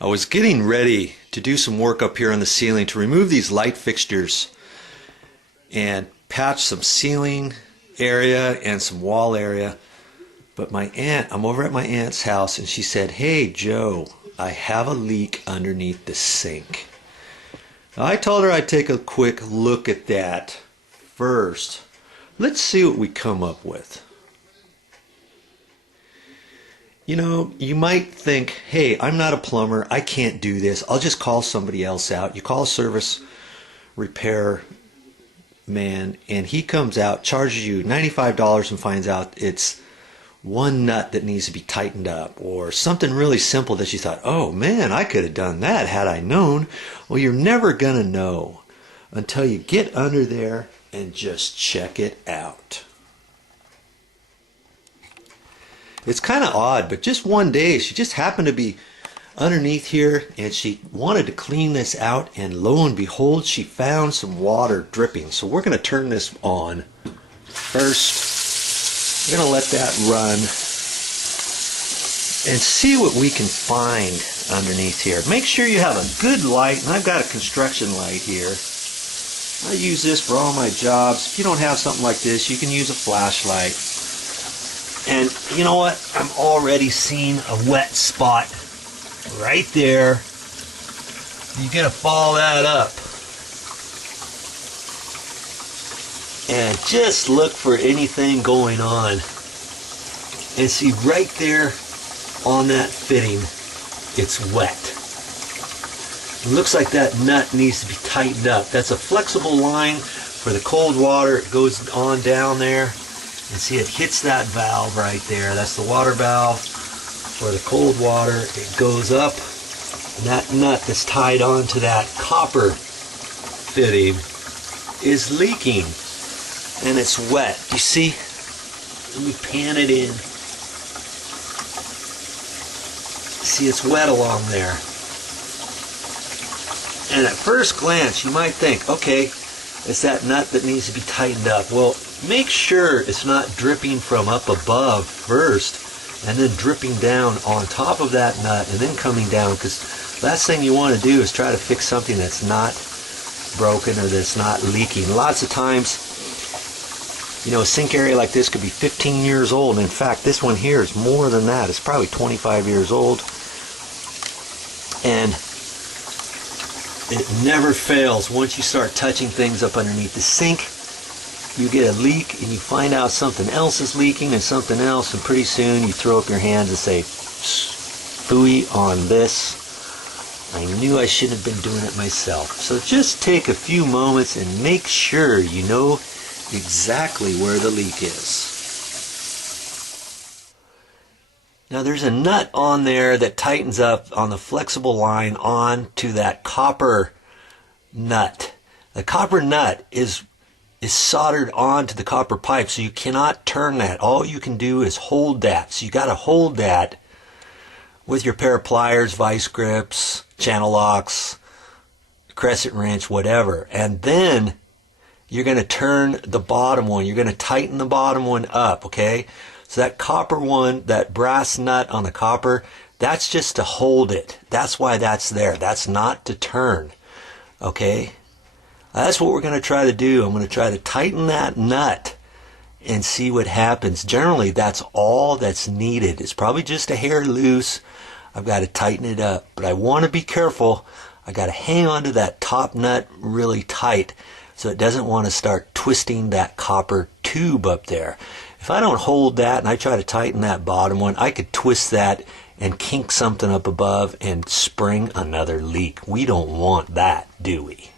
I was getting ready to do some work up here on the ceiling to remove these light fixtures and patch some ceiling area and some wall area. But my aunt, I'm over at my aunt's house, and she said, "Hey Joe, I have a leak underneath the sink." Now, I told her I'd take a quick look at that first. Let's see what we come up with. You know, you might think, hey, I'm not a plumber, I can't do this, I'll just call somebody else out. You call a service repair man, and he comes out, charges you $95 and finds out it's one nut that needs to be tightened up, or something really simple that you thought, oh man, I could have done that had I known. Well, you're never gonna know until you get under there and just check it out. It's kind of odd, but just one day she just happened to be underneath here and she wanted to clean this out, and lo and behold, she found some water dripping. So we're going to turn this on first. We're going to let that run and see what we can find underneath here. Make sure you have a good light, and I've got a construction light here. I use this for all my jobs. If you don't have something like this, you can use a flashlight. And you know what? I'm already seeing a wet spot right there. You're going to follow that up. And just look for anything going on. And see right there on that fitting, it's wet. It looks like that nut needs to be tightened up. That's a flexible line for the cold water. It goes on down there. And see, it hits that valve right there. That's the water valve for the cold water. It goes up, and that nut that's tied onto that copper fitting is leaking, and it's wet. You see? Let me pan it in. See, it's wet along there. And at first glance, you might think, okay, it's that nut that needs to be tightened up. Well, make sure it's not dripping from up above first and then dripping down on top of that nut and then coming down, because last thing you want to do is try to fix something that's not broken or that's not leaking. Lots of times, you know, a sink area like this could be 15 years old. In fact, this one here is more than that. It's probably 25 years old. And it never fails. Once you start touching things up underneath the sink, you get a leak and you find out something else is leaking and something else, and pretty soon you throw up your hands and say, phooey on this. I knew I shouldn't have been doing it myself. So just take a few moments and make sure you know exactly where the leak is. Now there's a nut on there that tightens up on the flexible line onto that copper nut. The copper nut is soldered onto the copper pipe, so you cannot turn that. All you can do is hold that. So you got to hold that with your pair of pliers, vice grips, channel locks, crescent wrench, whatever. And then you're going to turn the bottom one. You're going to tighten the bottom one up, okay? So that copper one, that brass nut on the copper, that's just to hold it. That's why that's there. That's not to turn, okay? That's what we're going to try to do. I'm going to try to tighten that nut and see what happens. Generally, that's all that's needed. It's probably just a hair loose. I've got to tighten it up. But I want to be careful. I got to hang on to that top nut really tight so it doesn't want to start twisting that copper tube up there. If I don't hold that and I try to tighten that bottom one, I could twist that and kink something up above and spring another leak. We don't want that, do we?